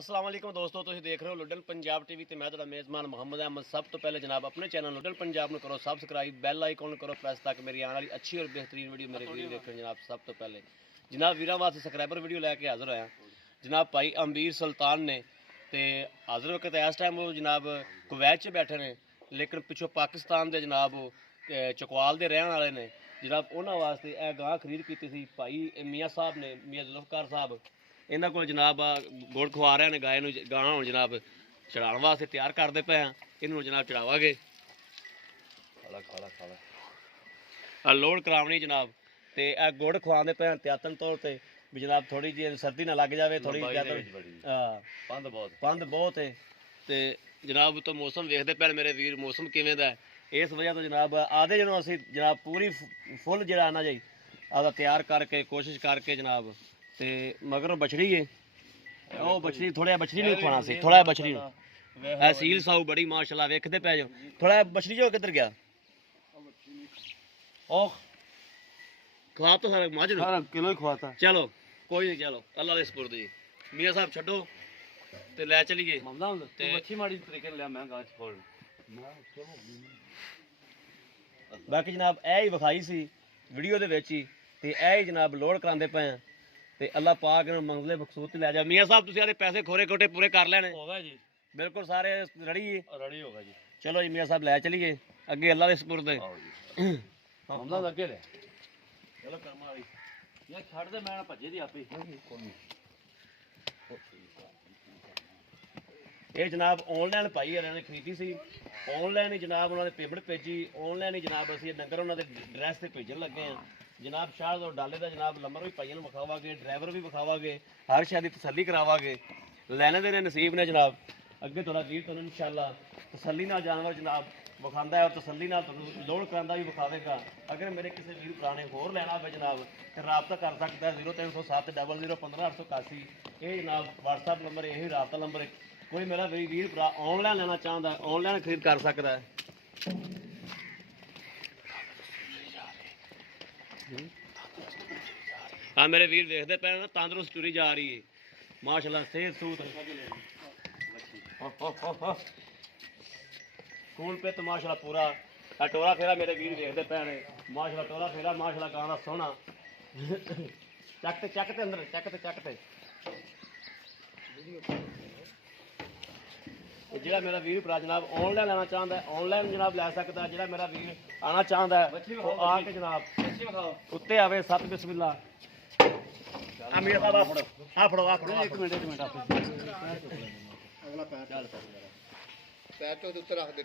अस्सलाम वालेकुम दोस्तों, तुसीं देख रहे हो लुडन पंजाब टीवी ते मैं तुहाडा मेज़बान मोहम्मद अहमद। सब तो पहले जनाब अपने चैनल लुडन पंजाब करो सबसक्राइब, बैल आइकॉन करो प्रेस ताकि मेरी आने वाली अच्छी और बेहतरीन वीडियो मेरे वीडियो देखने जनाब। सब तो पहले जनाब वीरां वास्ते सबसक्राइबर वीडियो लैके हाज़र होया जनाब भाई अमीर सुल्तान ने ते हाज़र वक्त इस टाइम वो जनाब कुवैत च बैठे ने, लेकिन पिछों पाकिस्तान के जनाब चकवाल के रहने वाले ने जनाब। उन्होंने वास्ते यह गां खरीद की थी भाई मियाँ साहब ने, मियाँ जुल्फकार साहब। इन्होंने को जनाब गुड़ खवा रहे हैं गाय गां हूँ जनाब चढ़ाने वास्ते तैयार करते पे हैं। इन्हों जनाब चढ़ावागे लोड करावनी जनाब। तो यह गुड़ खवाते पे त्यातन तौर पर भी जनाब थोड़ी जी सर्दी ना लग जाए, थोड़ी पंध बहुत है। तो जनाब तो मौसम वेखते पे मेरे वीर मौसम किवें दा है, इस वजह तो जनाब आधे जनों असी जनाब पूरी फुल जरा आना जी आदा तैयार करके कोशिश करके जनाब। तो मगर बछड़ी है वो बछड़ी थोड़ा बछड़ी नहीं खवाना सी, थोड़ा बछड़ी सील साऊ बड़ी माशाल्लाह वेखते पै जाओ। थोड़ा बछड़ी जो किधर गया ओह खवा तो सारा मझ किलो ही खवाता। चलो कोई नहीं, चलो अल्लाह दे सुपुर्द जी। मियाँ साहब छड्डो ते लै चलीए। मच्छी माड़ी तरीके लिया मैं गां छोड़ बाकी जनाब यह ही विखाई सी वीडियो दे विच ही ते यह ही जनाब लोड करांदे पे हैं ते अल्लाह पाक इन्हूं मंगले बखसूत लै जा। मियाँ साहब तुसीं आदे पैसे खोरे खोटे पूरे कर लेने हो गए जी, बिल्कुल सारे रेडी हो गए जी। चलो जी मियाँ साहब लै चलीए अगे अल्लाह दे सुपुर्द हमदा लगे ले चलो कर्मा वाली यार छड़ दे मैं भज्जे दी आपे। ये जनाब ऑनलाइन पाई वाले ने खरीदी सी, ऑनलाइन ही जनाब उन्होंने पेमेंट भेजी, ऑनलाइन ही जनाब असीं डंगर उन्होंने ड्रैस से भेजन लगे हैं जनाब। शाह तो डाले का जनाब नंबर भी भाइयों विखावागे, ड्राइवर भी विखावागे, हर शहर की तसली करावागे। लैने देने नसीब ने जनाब। अगे थोड़ा वीर तुहानूं इंशाअल्लाह तसली नाल जानवर जनाब विखांदा है और तसली नाल तुहानूं लोड करांदा भी विखावेगा। अगर मेरे किसी वीर भरा ने होर लैना हो जनाब तो रबता कर सकता है 0307 00 15 881। ये जनाब व्हाट्सअप नंबर, यही रबता नंबर। कोई मेरा वीर भरा ऑनलाइन लेना चाहता है ऑनलाइन खरीद कर सकता है। हाँ मेरे वीर देखते पे ना तंदुरुस्त तुरी जा रही है माशाल्लाह, सेहत सूत स्कूल पे तो माशाल्लाह पूरा टोरा फेरा मेरे वीर देखते पे ने माशाल्लाह टोरा फेरा माशाल्लाह गां दा सोहना चकते अंदर चकते जिहड़ा मेरा वीर भरा जनाब ऑनलाइन लेना चाहता है ऑनलाइन जनाब लै सकता है। जिहड़ा मेरा वीर आना चाहता है वो आके जनाब उत्ते आवे। सत बिस्मिल्लाह अमीर साहब आ फड़ो एक मिनट अगला पैर तो उत्ते रख दे।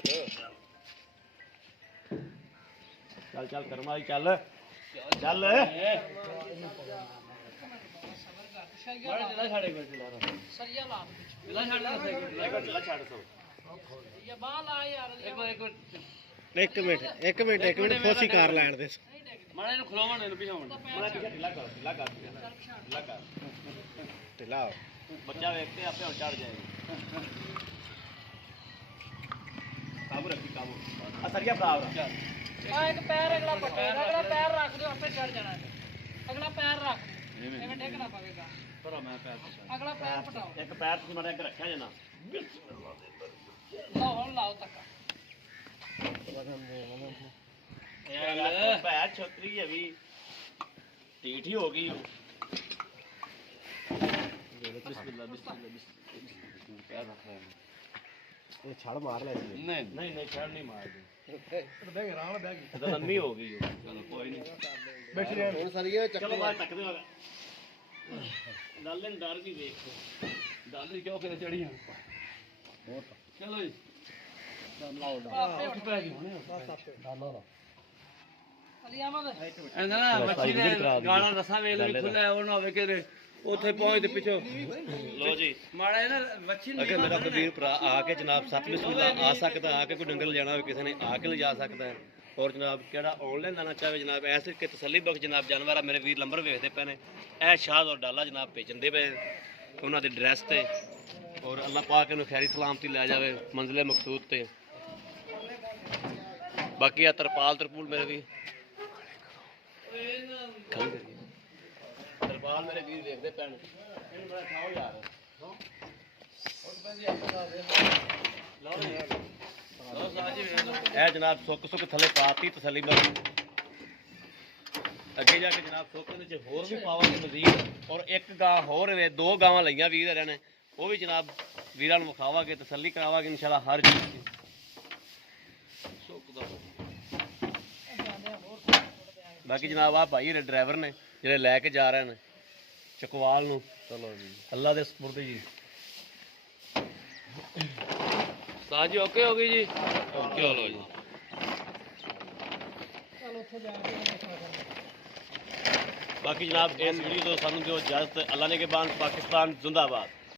चल कर्मा चल चल एक मिनट फोसी कार लैन दे माड़ा इनु खलोवन इनु पिछावन माड़ा पीछे ढिला कर ढिला बच्चा देखते आपे और चढ़ जाएगा। काबू रखी काबू असरिया बराबर एक पैर अगला पैर रख दो आपे चढ़ जाना है। अगला पैर रख एवें टेकना पवेगा पर मैं पैर अगला पैर पटाओ एक पैर तुम मारे अगे रखया जना लाओ तक पैर छोकरी अभी टीठी हो गई। छड़ मार ले नहीं छड़ नहीं मार दी लम्बी हो गई। चलो कोई नहीं चलो बाहर तक दे डाले डर भी देख डाली क्यों फिर चढ़ी चलो जी गाना रसा वेल खुला होवे उत्थे पहुंचते पिछो लो जी माड़ा है ना मच्छी। अगर मेरा वीर भरा आके जनाब सत बिस्मिल्लाह आ सकता है, आके कोई डंगर ले जाना हो किसी ने आके ले जा सकता है। और जनाब केड़ा ऑनलाइन लाना चाहे जनाब ऐसे कि तसली बख्श जनाब जानवर मेरे वीर नंबर वेखते पे ने ए शाद और डाला जनाब भेजन दे पे उन्होंने ड्रैस ते और अल्लाह पाक इन्हूं खैरी सलामती लै जावे मंजिले मकसूद ते। बाकी आ तरपाल तरपूल मेरे भी तरपाल मेरे वीर देखते पैन खाओ यार ਇਹ ਜਨਾਬ ਸੁੱਕ ਥੱਲੇ ਪਾਤੀ ਤਸੱਲੀ ਨਾਲ। ਅੱਗੇ ਜਾ ਕੇ ਜਨਾਬ ਸੁੱਕ ਦੇ ਵਿੱਚ ਹੋਰ ਵੀ ਪਾਵਾਂਗੇ ਮਜ਼ੀਦ, ਔਰ ਇੱਕ ਗਾਂ ਹੋਰ ਵੇ, 2 ਗਾਵਾਂ ਲਈਆਂ ਵੀਰ ਹਰਿਆਂ ਨੇ, ਉਹ ਵੀ ਜਨਾਬ ਵੀਰਾਂ ਨੂੰ ਵਿਖਾਵਾਂਗੇ, ਤਸੱਲੀ ਕਰਾਵਾਂਗੇ ਇਨਸ਼ਾਅੱਲਾ ਹਰ ਚੀਜ਼ ਦੀ। ਬਾਕੀ ਜਨਾਬ ਆ ਭਾਈ ਡਰਾਈਵਰ ਨੇ ਜਿਹੜੇ ਲੈ ਕੇ ਜਾ ਰਹੇ ਨੇ ਚਕਵਾਲ ਨੂੰ। ਚਲੋ ਜੀ ਅੱਲਾ ਦੇ ਸਪੁਰਦ ਜੀ। ਸਾਜੀ ਓਕੇ ਹੋ ਗਈ ਜੀ। ਚਲੋ ਜੀ ਬਾਕੀ ਜਨਾਬ ਇਸ ਵੀਡੀਓ ਤੋਂ ਸਾਨੂੰ ਜੋ ਇਜਾਜ਼ਤ, ਅੱਲਾ ਨੇ ਕੇ ਬਾਨ, ਪਾਕਿਸਤਾਨ ਜ਼ਿੰਦਾਬਾਦ।